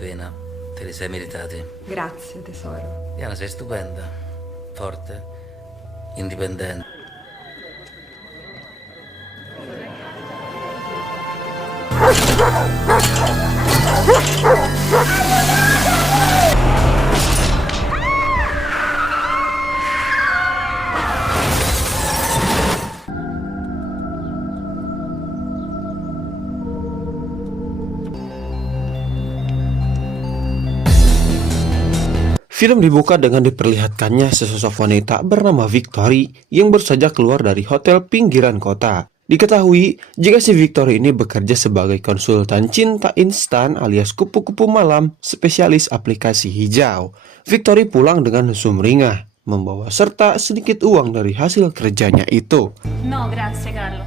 pena, te li sei meritati. Grazie, tesoro. Diana, sei stupenda, forte, indipendente. Film dibuka dengan diperlihatkannya sesosok wanita bernama Victory yang baru saja keluar dari hotel pinggiran kota. Diketahui jika si Victory ini bekerja sebagai konsultan cinta instan alias kupu-kupu malam spesialis aplikasi hijau. Victory pulang dengan sumringah, membawa serta sedikit uang dari hasil kerjanya itu. No, grazie Carlo.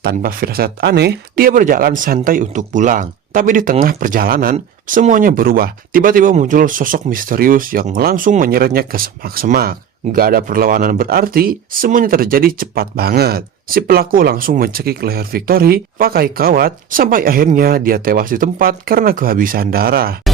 Tanpa firasat aneh, dia berjalan santai untuk pulang. Tapi di tengah perjalanan, semuanya berubah. Tiba-tiba muncul sosok misterius yang langsung menyeretnya ke semak-semak. Gak ada perlawanan berarti, semuanya terjadi cepat banget. Si pelaku langsung mencekik leher Victory pakai kawat, sampai akhirnya dia tewas di tempat karena kehabisan darah.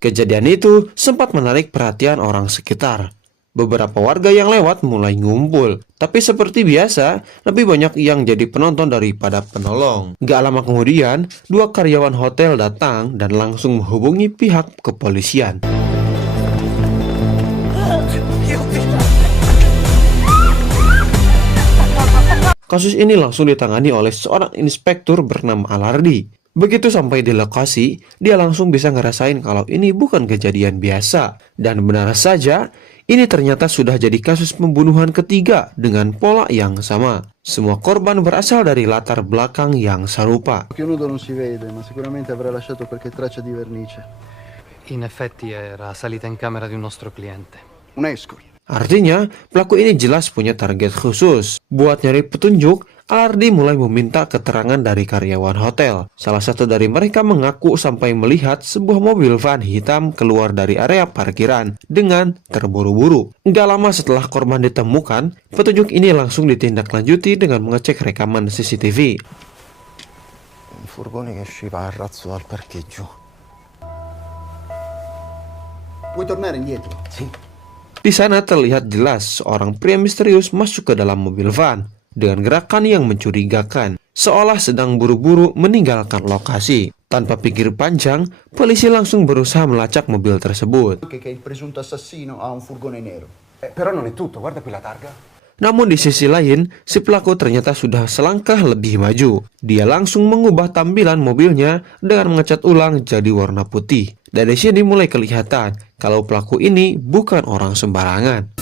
Kejadian itu sempat menarik perhatian orang sekitar. Beberapa warga yang lewat mulai ngumpul, tapi seperti biasa, lebih banyak yang jadi penonton daripada penolong. Gak lama kemudian, dua karyawan hotel datang dan langsung menghubungi pihak kepolisian. Kasus ini langsung ditangani oleh seorang inspektur bernama Alardi. Begitu sampai di lokasi, dia langsung bisa ngerasain kalau ini bukan kejadian biasa. Dan benar saja, ini ternyata sudah jadi kasus pembunuhan ketiga dengan pola yang sama. Semua korban berasal dari latar belakang yang serupa. Occhio nudo non si vede, ma sicuramente avrà lasciato qualche traccia di vernice. In effetti era salita in camera di un nostro cliente. Un escort. Artinya, pelaku ini jelas punya target khusus. Buat nyari petunjuk, Alardi mulai meminta keterangan dari karyawan hotel. Salah satu dari mereka mengaku sampai melihat sebuah mobil van hitam keluar dari area parkiran dengan terburu-buru. Gak lama setelah korban ditemukan, petunjuk ini langsung ditindaklanjuti dengan mengecek rekaman CCTV. Un furgone che usciva a razzo dal parcheggio. Puoi tornare indietro? Sì. Di sana terlihat jelas seorang pria misterius masuk ke dalam mobil van dengan gerakan yang mencurigakan, seolah sedang buru-buru meninggalkan lokasi. Tanpa pikir panjang, polisi langsung berusaha melacak mobil tersebut. Anche che il presunto assassino ha un furgone nero. Però non è tutto, guarda qui la targa. Namun di sisi lain, si pelaku ternyata sudah selangkah lebih maju. Dia langsung mengubah tampilan mobilnya dengan mengecat ulang jadi warna putih. Dari sini mulai kelihatan kalau pelaku ini bukan orang sembarangan.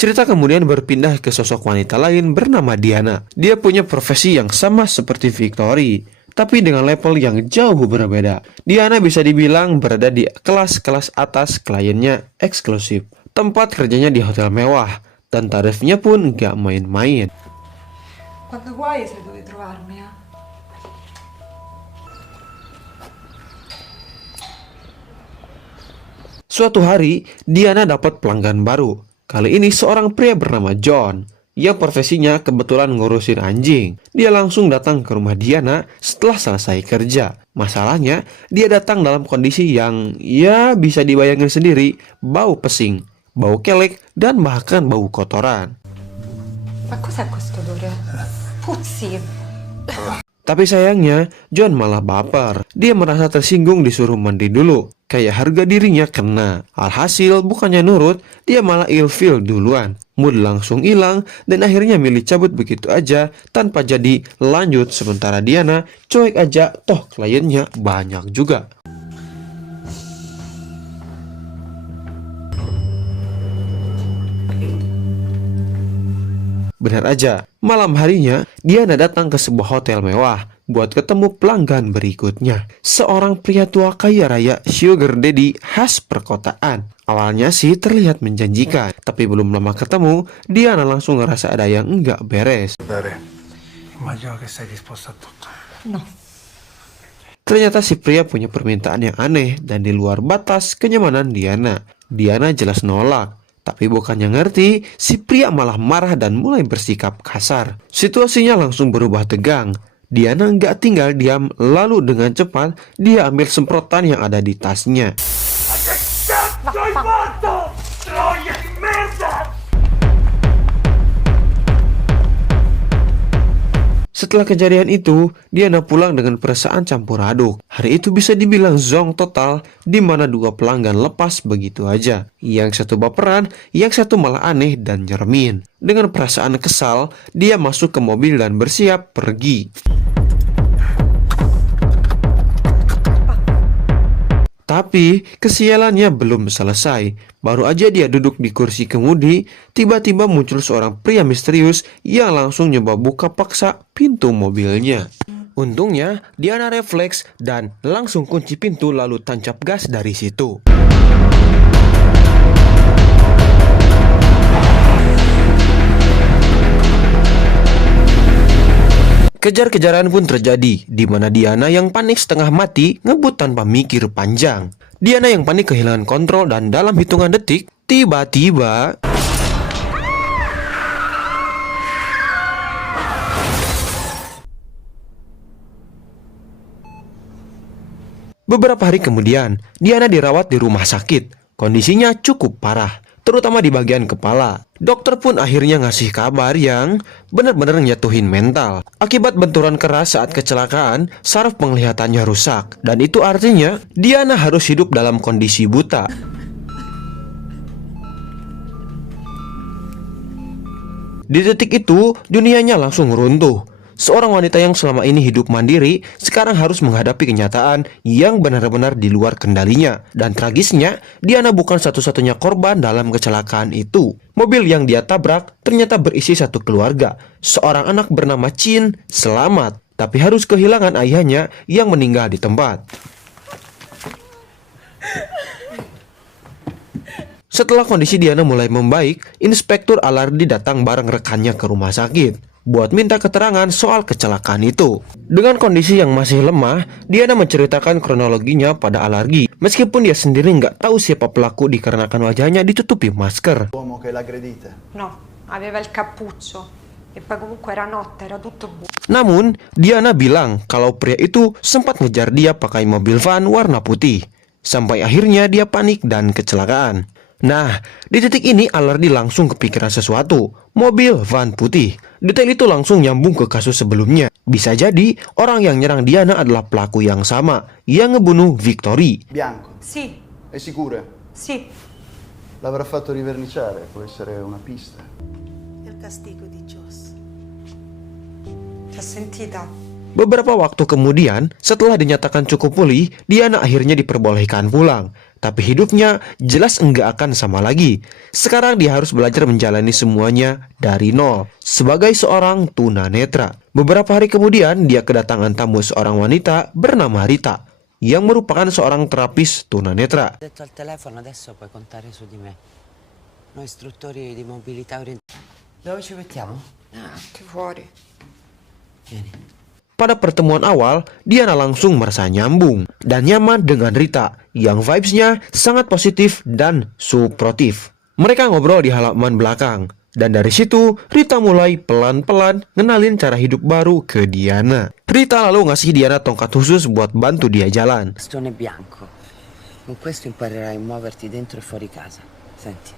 Cerita kemudian berpindah ke sosok wanita lain bernama Diana. Dia punya profesi yang sama seperti Victory, tapi dengan level yang jauh berbeda. Diana bisa dibilang berada di kelas-kelas atas kliennya eksklusif. Tempat kerjanya di hotel mewah, dan tarifnya pun gak main-main. Quando vuoi sai dove trovarmi, eh? Suatu hari, Diana dapat pelanggan baru. Kali ini seorang pria bernama John. Ia profesinya kebetulan ngurusin anjing. Dia langsung datang ke rumah Diana setelah selesai kerja. Masalahnya, dia datang dalam kondisi yang ya bisa dibayangin sendiri, bau pesing, bau kelek, dan bahkan bau kotoran. Ma cos'è questo odore? Puzzi. Tapi sayangnya, John malah baper. Dia merasa tersinggung disuruh mandi dulu. Kayak harga dirinya kena. Alhasil, bukannya nurut, dia malah ilfil duluan. Mood langsung hilang, dan akhirnya milih cabut begitu aja, tanpa jadi lanjut. Sementara Diana, cuek aja, toh kliennya banyak juga. Benar aja, malam harinya Diana datang ke sebuah hotel mewah buat ketemu pelanggan berikutnya. Seorang pria tua kaya raya sugar daddy khas perkotaan. Awalnya sih terlihat menjanjikan, tapi belum lama ketemu, Diana langsung ngerasa ada yang enggak beres. Immagino che sei disposta a tutto. No. Ternyata si pria punya permintaan yang aneh dan di luar batas kenyamanan Diana. Diana jelas nolak. Tapi bukannya ngerti, si pria malah marah dan mulai bersikap kasar. Situasinya langsung berubah tegang. Diana nggak tinggal diam, lalu dengan cepat dia ambil semprotan yang ada di tasnya. Setelah kejadian itu, Diana pulang dengan perasaan campur aduk. Hari itu bisa dibilang zonk total, di mana dua pelanggan lepas begitu aja. Yang satu baperan, yang satu malah aneh dan nyermin. Dengan perasaan kesal, dia masuk ke mobil dan bersiap pergi. Tapi kesialannya belum selesai. Baru aja dia duduk di kursi kemudi, tiba-tiba muncul seorang pria misterius yang langsung nyoba buka paksa pintu mobilnya. Untungnya Diana refleks dan langsung kunci pintu lalu tancap gas dari situ. Kejar-kejaran pun terjadi, di mana Diana yang panik setengah mati ngebut tanpa mikir panjang. Diana yang panik kehilangan kontrol dan dalam hitungan detik, tiba-tiba beberapa hari kemudian, Diana dirawat di rumah sakit. Kondisinya cukup parah, terutama di bagian kepala. Dokter pun akhirnya ngasih kabar yang benar-benar nyatuhin mental. Akibat benturan keras saat kecelakaan, saraf penglihatannya rusak. Dan itu artinya Diana harus hidup dalam kondisi buta. Di detik itu, dunianya langsung runtuh. Seorang wanita yang selama ini hidup mandiri sekarang harus menghadapi kenyataan yang benar-benar di luar kendalinya. Dan tragisnya, Diana bukan satu-satunya korban dalam kecelakaan itu. Mobil yang dia tabrak ternyata berisi satu keluarga. Seorang anak bernama Chin selamat, tapi harus kehilangan ayahnya yang meninggal di tempat. Setelah kondisi Diana mulai membaik, Inspektur Alardi datang bareng rekannya ke rumah sakit buat minta keterangan soal kecelakaan itu. Dengan kondisi yang masih lemah, Diana menceritakan kronologinya pada Alardi. Meskipun dia sendiri nggak tahu siapa pelaku dikarenakan wajahnya ditutupi masker. L'uomo che l'aggredite. No, aveva il cappuccio. E poi comunque era notte, era tutto buio. Namun, Diana bilang kalau pria itu sempat ngejar dia pakai mobil van warna putih. Sampai akhirnya dia panik dan kecelakaan. Nah, di titik ini Alardi langsung kepikiran sesuatu. Mobil van putih. Detail itu langsung nyambung ke kasus sebelumnya. Bisa jadi orang yang nyerang Diana adalah pelaku yang sama, yang ngebunuh Victory. Bianco. Sì, È sicura? sì. L'avrà fatto riverniciare, può essere una pista. Il castigo di Jos. Ti ho sentita? Beberapa waktu kemudian, setelah dinyatakan cukup pulih, Diana akhirnya diperbolehkan pulang. Tapi hidupnya jelas enggak akan sama lagi. Sekarang dia harus belajar menjalani semuanya dari nol sebagai seorang tunanetra. Beberapa hari kemudian, dia kedatangan tamu seorang wanita bernama Rita yang merupakan seorang terapis tunanetra. Ho detto al telefono, adesso puoi contare su di me. Noi istruttori di mobilità orientale. Dove ci mettiamo? Anche fuori. Vieni. Pada pertemuan awal, Diana langsung merasa nyambung dan nyaman dengan Rita yang vibes-nya sangat positif dan suportif. Mereka ngobrol di halaman belakang dan dari situ Rita mulai pelan-pelan ngenalin cara hidup baru ke Diana. Rita lalu ngasih Diana tongkat khusus buat bantu dia jalan. Bastone bianco. Con questo imparerai a muoverti dentro e fuori casa. Senti.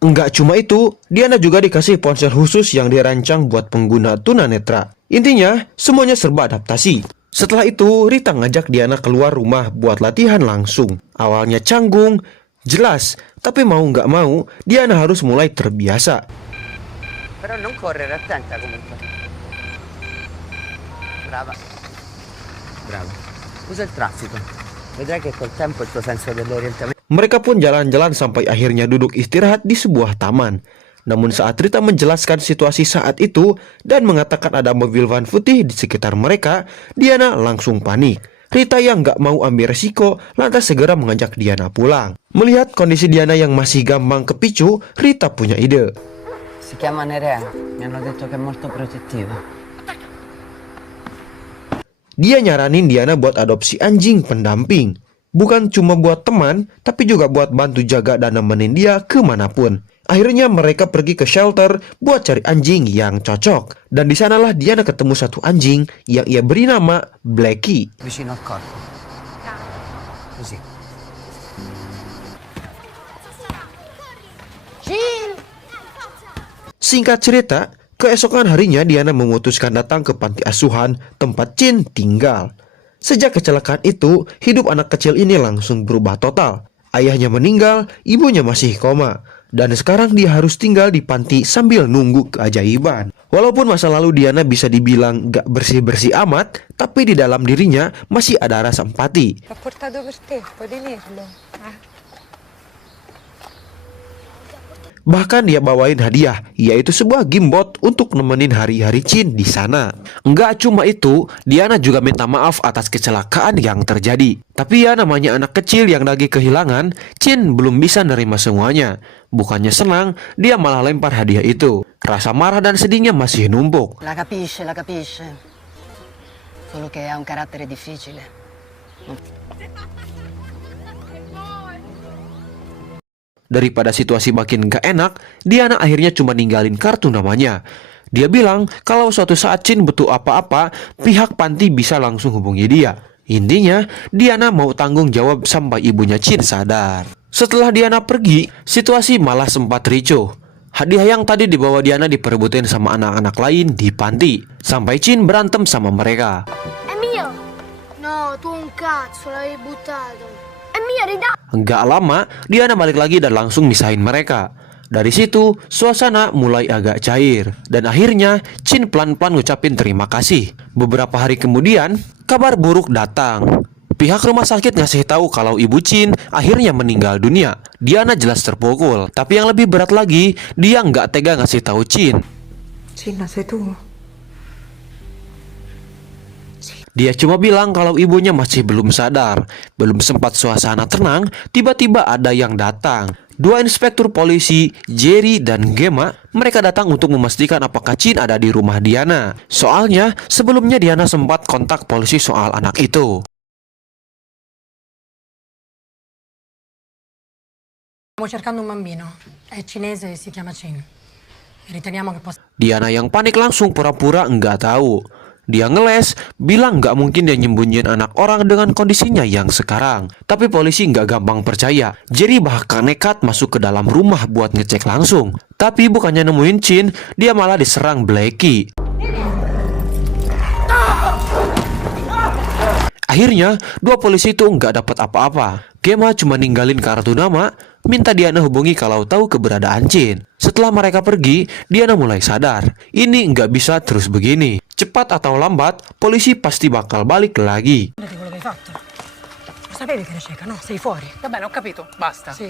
Enggak cuma itu, Diana juga dikasih ponsel khusus yang dirancang buat pengguna tunanetra. Intinya, semuanya serba adaptasi. Setelah itu, Rita ngajak Diana keluar rumah buat latihan langsung. Awalnya canggung, jelas, tapi mau nggak mau, Diana harus mulai terbiasa. Però non correre, attenta comunque. Brava. Brava. Usa il traffico. Vedrai che col tempo il tuo senso dell'orientamento. Mereka pun jalan-jalan sampai akhirnya duduk istirahat di sebuah taman. Namun saat Rita menjelaskan situasi saat itu dan mengatakan ada mobil van putih di sekitar mereka, Diana langsung panik. Rita yang nggak mau ambil resiko lantas segera mengajak Diana pulang. Melihat kondisi Diana yang masih gampang kepicu, Rita punya ide. Si chiama Nerea. Mi hanno detto che è molto protettiva. Dia nyaranin Diana buat adopsi anjing pendamping. Bukan cuma buat teman, tapi juga buat bantu jaga dan nemenin dia kemanapun. Akhirnya mereka pergi ke shelter buat cari anjing yang cocok. Dan di sanalah Diana ketemu satu anjing yang ia beri nama Blackie. Vicino al corpo. Così. Singkat cerita, keesokan harinya Diana memutuskan datang ke panti asuhan tempat Chin tinggal. Sejak kecelakaan itu, hidup anak kecil ini langsung berubah total. Ayahnya meninggal, ibunya masih koma. Dan sekarang dia harus tinggal di panti sambil nunggu keajaiban. Walaupun masa lalu Diana bisa dibilang gak bersih-bersih amat, tapi di dalam dirinya masih ada rasa empati. L'ho portato per te, puoi tenerlo. Bahkan dia bawain hadiah, yaitu sebuah gimbot untuk nemenin hari-hari Chin di sana. Enggak cuma itu, Diana juga minta maaf atas kecelakaan yang terjadi. Tapi ya namanya anak kecil yang lagi kehilangan, Chin belum bisa nerima semuanya. Bukannya senang, dia malah lempar hadiah itu. Rasa marah dan sedihnya masih numpuk. La capisce, la capisce. Solo che ha un carattere difficile. Daripada situasi makin gak enak, Diana akhirnya cuma ninggalin kartu namanya. Dia bilang kalau suatu saat Chin butuh apa-apa, pihak panti bisa langsung hubungi dia. Intinya, Diana mau tanggung jawab sampai ibunya Chin sadar. Setelah Diana pergi, situasi malah sempat ricuh. Hadiah yang tadi dibawa Diana diperebutin sama anak-anak lain di panti, sampai Chin berantem sama mereka. È mio! No, tu un cazzo, l'avevi buttato. È mio, ridà! Enggak lama, Diana balik lagi dan langsung misahin mereka. Dari situ, suasana mulai agak cair. Dan akhirnya, Chin pelan-pelan ngucapin terima kasih. Beberapa hari kemudian, kabar buruk datang. Pihak rumah sakit ngasih tahu kalau ibu Chin akhirnya meninggal dunia. Diana jelas terpukul. Tapi yang lebih berat lagi, dia nggak tega ngasih tahu Chin. Chin, sei tu? Dia cuma bilang kalau ibunya masih belum sadar. Belum sempat suasana tenang, tiba-tiba ada yang datang. Dua inspektur polisi, Jerry dan Gemma, mereka datang untuk memastikan apakah Chin ada di rumah Diana. Soalnya, sebelumnya Diana sempat kontak polisi soal anak itu. Stiamo cercando un bambino. È cinese e si chiama Chin. Riteniamo che possa... Diana yang panik langsung pura-pura nggak tahu. Dia ngeles, bilang nggak mungkin dia nyembunyiin anak orang dengan kondisinya yang sekarang. Tapi polisi nggak gampang percaya. Jerry bahkan nekat masuk ke dalam rumah buat ngecek langsung. Tapi bukannya nemuin Chin, dia malah diserang Blackie. Akhirnya, dua polisi itu nggak dapat apa-apa. Gemma cuma ninggalin kartu nama, minta Diana hubungi kalau tahu keberadaan Chin. Setelah mereka pergi, Diana mulai sadar. Ini nggak bisa terus begini. Cepat atau lambat, polisi pasti bakal balik lagi. Quello che hai fatto. Lo sapevi che era cieca, no? Sei fuori. Va bene, ho capito, basta. Sì.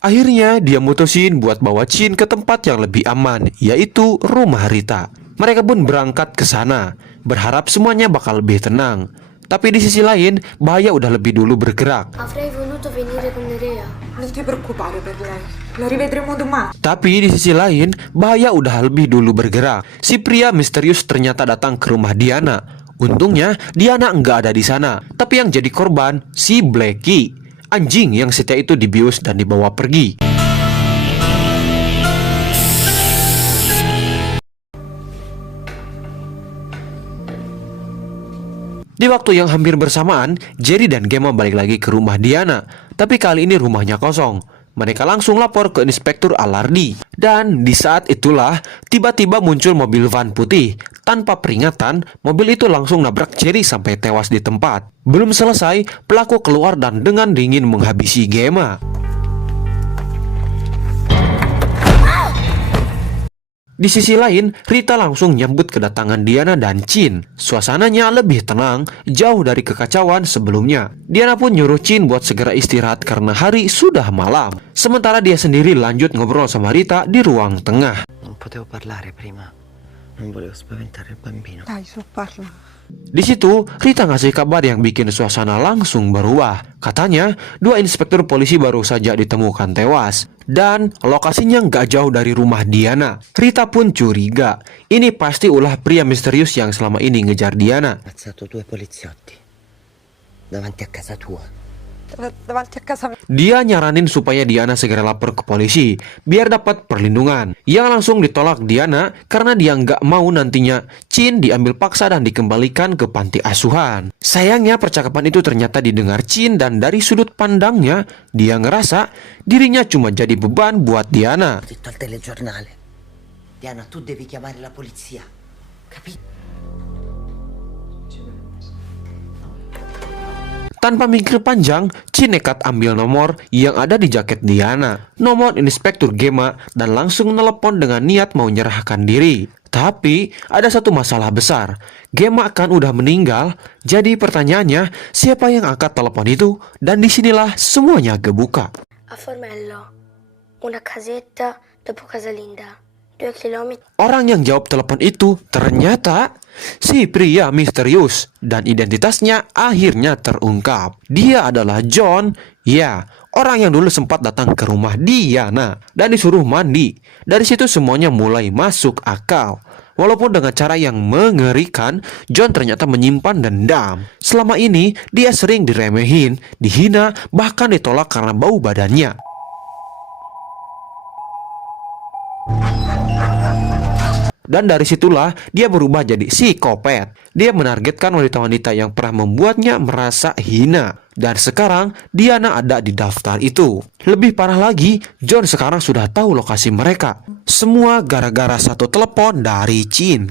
Akhirnya, dia mutusin buat bawa Chin ke tempat yang lebih aman, yaitu rumah Rita. Mereka pun berangkat ke sana, berharap semuanya bakal lebih tenang. Tapi di sisi lain, bahaya udah lebih dulu bergerak. Avrei voluto venire con Nerea. Non ti preoccupare per lei. La rivedremo domani. Tapi di sisi lain, bahaya udah lebih dulu bergerak. Si pria misterius ternyata datang ke rumah Diana. Untungnya, Diana nggak ada di sana. Tapi yang jadi korban, si Blackie. Anjing yang setia itu dibius dan dibawa pergi. Di waktu yang hampir bersamaan, Jerry dan Gemma balik lagi ke rumah Diana. Tapi kali ini rumahnya kosong. Mereka langsung lapor ke Inspektur Alardi. Dan di saat itulah, tiba-tiba muncul mobil van putih. Tanpa peringatan, mobil itu langsung nabrak Jerry sampai tewas di tempat. Belum selesai, pelaku keluar dan dengan dingin menghabisi Gemma. Di sisi lain, Rita langsung nyambut kedatangan Diana dan Chin. Suasananya lebih tenang, jauh dari kekacauan sebelumnya. Diana pun nyuruh Chin buat segera istirahat karena hari sudah malam. Sementara dia sendiri lanjut ngobrol sama Rita di ruang tengah. Non potevo parlare prima. Non volevo spaventare il bambino. Dai, su, parla. Di situ, Rita ngasih kabar yang bikin suasana langsung berubah. Katanya, 2 inspektur polisi baru saja ditemukan tewas. Dan lokasinya nggak jauh dari rumah Diana. Rita pun curiga. Ini pasti ulah pria misterius yang selama ini ngejar Diana. Ammazzato 2 poliziotti davanti a casa tua. Davanti a casa mia. Dia nyaranin supaya Diana segera lapor ke polisi, biar dapat perlindungan. Yang langsung ditolak Diana karena dia nggak mau nantinya Chin diambil paksa dan dikembalikan ke panti asuhan. Sayangnya percakapan itu ternyata didengar Chin dan dari sudut pandangnya, dia ngerasa dirinya cuma jadi beban buat Diana. Ho detto al telegiornale. Diana, tu devi chiamare la polizia. Capito? Tanpa mikir panjang, Chin nekat ambil nomor yang ada di jaket Diana, nomor Inspektur Gemma, dan langsung nelepon dengan niat mau menyerahkan diri. Tapi ada satu masalah besar, Gemma kan udah meninggal, jadi pertanyaannya siapa yang angkat telepon itu? Dan disinilah semuanya kebuka. A Formello, una casetta dopo Casalinda, 2 chilometri. Orang yang jawab telepon itu ternyata si pria misterius, dan identitasnya akhirnya terungkap. Dia adalah John, ya, orang yang dulu sempat datang ke rumah Diana dan disuruh mandi. Dari situ semuanya mulai masuk akal. Walaupun dengan cara yang mengerikan, John ternyata menyimpan dendam. Selama ini dia sering diremehin, dihina, bahkan ditolak karena bau badannya. Dan dari situlah dia berubah jadi psikopat. Dia menargetkan wanita-wanita yang pernah membuatnya merasa hina. Dan sekarang Diana ada di daftar itu. Lebih parah lagi, John sekarang sudah tahu lokasi mereka. Semua gara-gara satu telepon dari Chin.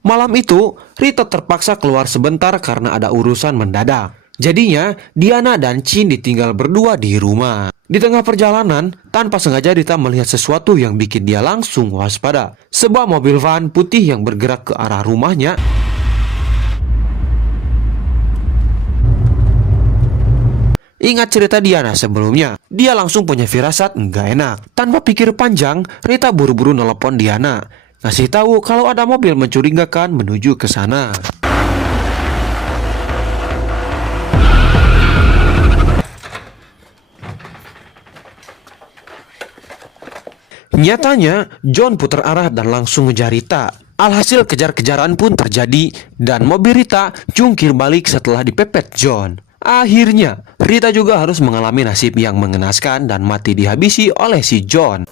Malam itu, Rita terpaksa keluar sebentar karena ada urusan mendadak. Jadinya, Diana dan Chin ditinggal berdua di rumah. Di tengah perjalanan, tanpa sengaja Rita melihat sesuatu yang bikin dia langsung waspada. Sebuah mobil van putih yang bergerak ke arah rumahnya. Ingat cerita Diana sebelumnya, dia langsung punya firasat nggak enak. Tanpa pikir panjang, Rita buru-buru nelpon Diana, ngasih tahu kalau ada mobil mencurigakan menuju ke sana. Nyatanya, John putar arah dan langsung ngejar Rita. Alhasil kejar-kejaran pun terjadi dan mobil Rita jungkir balik setelah dipepet John. Akhirnya, Rita juga harus mengalami nasib yang mengenaskan dan mati dihabisi oleh si John.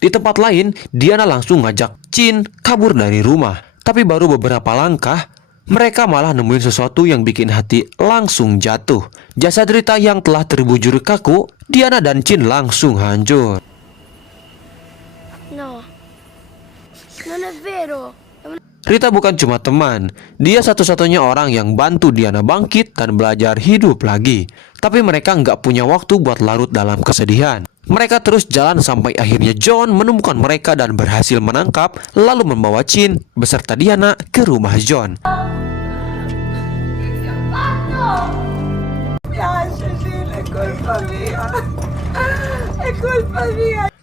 Di tempat lain, Diana langsung ngajak Chin kabur dari rumah. Tapi baru beberapa langkah, mereka malah nemuin sesuatu yang bikin hati langsung jatuh. Jasad Rita yang telah terbujur kaku, Diana dan Chin langsung hancur. No, non è vero. Rita bukan cuma teman, dia satu-satunya orang yang bantu Diana bangkit dan belajar hidup lagi. Tapi mereka nggak punya waktu buat larut dalam kesedihan. Mereka terus jalan sampai akhirnya John menemukan mereka dan berhasil menangkap, lalu membawa Chin beserta Diana ke rumah John.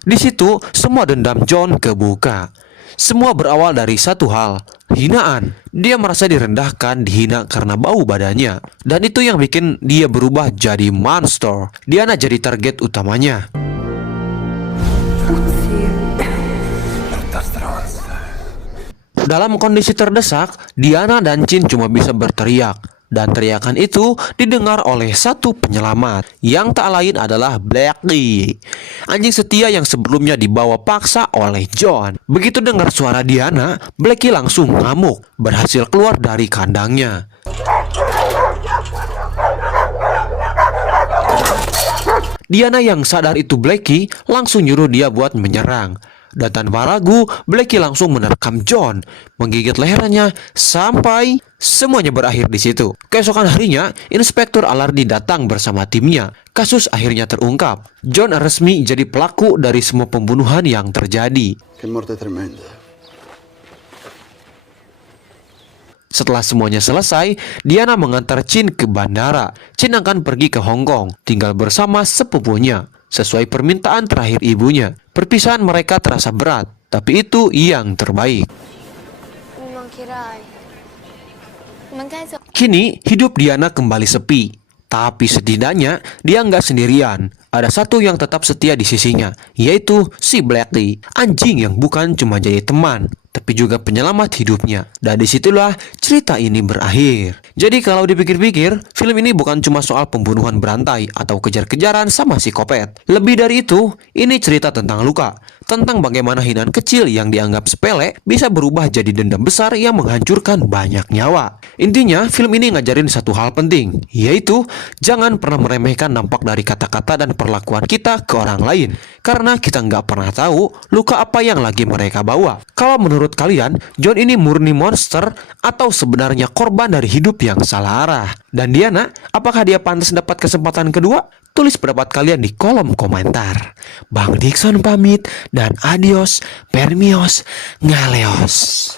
Di situ semua dendam John kebuka. Semua berawal dari satu hal, hinaan. Dia merasa direndahkan, dihina karena bau badannya. Dan itu yang bikin dia berubah jadi monster. Diana jadi target utamanya. Dalam kondisi terdesak, Diana dan Chin cuma bisa berteriak. Dan teriakan itu didengar oleh satu penyelamat, yang tak lain adalah Blackie, anjing setia yang sebelumnya dibawa paksa oleh John. Begitu dengar suara Diana, Blackie langsung ngamuk, berhasil keluar dari kandangnya. Diana yang sadar itu Blackie langsung nyuruh dia buat menyerang. Dan tanpa ragu, Blackie langsung menerkam John, menggigit lehernya sampai semuanya berakhir di situ. Keesokan harinya, Inspektur Alardi datang bersama timnya. Kasus akhirnya terungkap. John resmi jadi pelaku dari semua pembunuhan yang terjadi. Che morte tremenda. Setelah semuanya selesai, Diana mengantar Chin ke bandara. Chin akan pergi ke Hong Kong, tinggal bersama sepupunya. Sesuai permintaan terakhir ibunya, perpisahan mereka terasa berat, tapi itu yang terbaik. Kini, hidup Diana kembali sepi. Tapi setidaknya, dia nggak sendirian. Ada satu yang tetap setia di sisinya, yaitu si Blackie. Anjing yang bukan cuma jadi teman, tapi juga penyelamat hidupnya. Dan disitulah cerita ini berakhir. Jadi kalau dipikir-pikir, film ini bukan cuma soal pembunuhan berantai atau kejar-kejaran sama psikopat. Lebih dari itu, ini cerita tentang luka. Tentang bagaimana hinaan kecil yang dianggap sepele bisa berubah jadi dendam besar yang menghancurkan banyak nyawa. Intinya, film ini ngajarin satu hal penting, yaitu jangan pernah meremehkan dampak dari kata-kata dan perlakuan kita ke orang lain. Karena kita nggak pernah tahu luka apa yang lagi mereka bawa. Kalau menurut kalian, John ini murni monster atau sebenarnya korban dari hidup yang salah arah? Dan Diana, apakah dia pantas dapat kesempatan kedua? Tulis pendapat kalian di kolom komentar. Bang Dikson pamit dan adios, permios, ngaleos.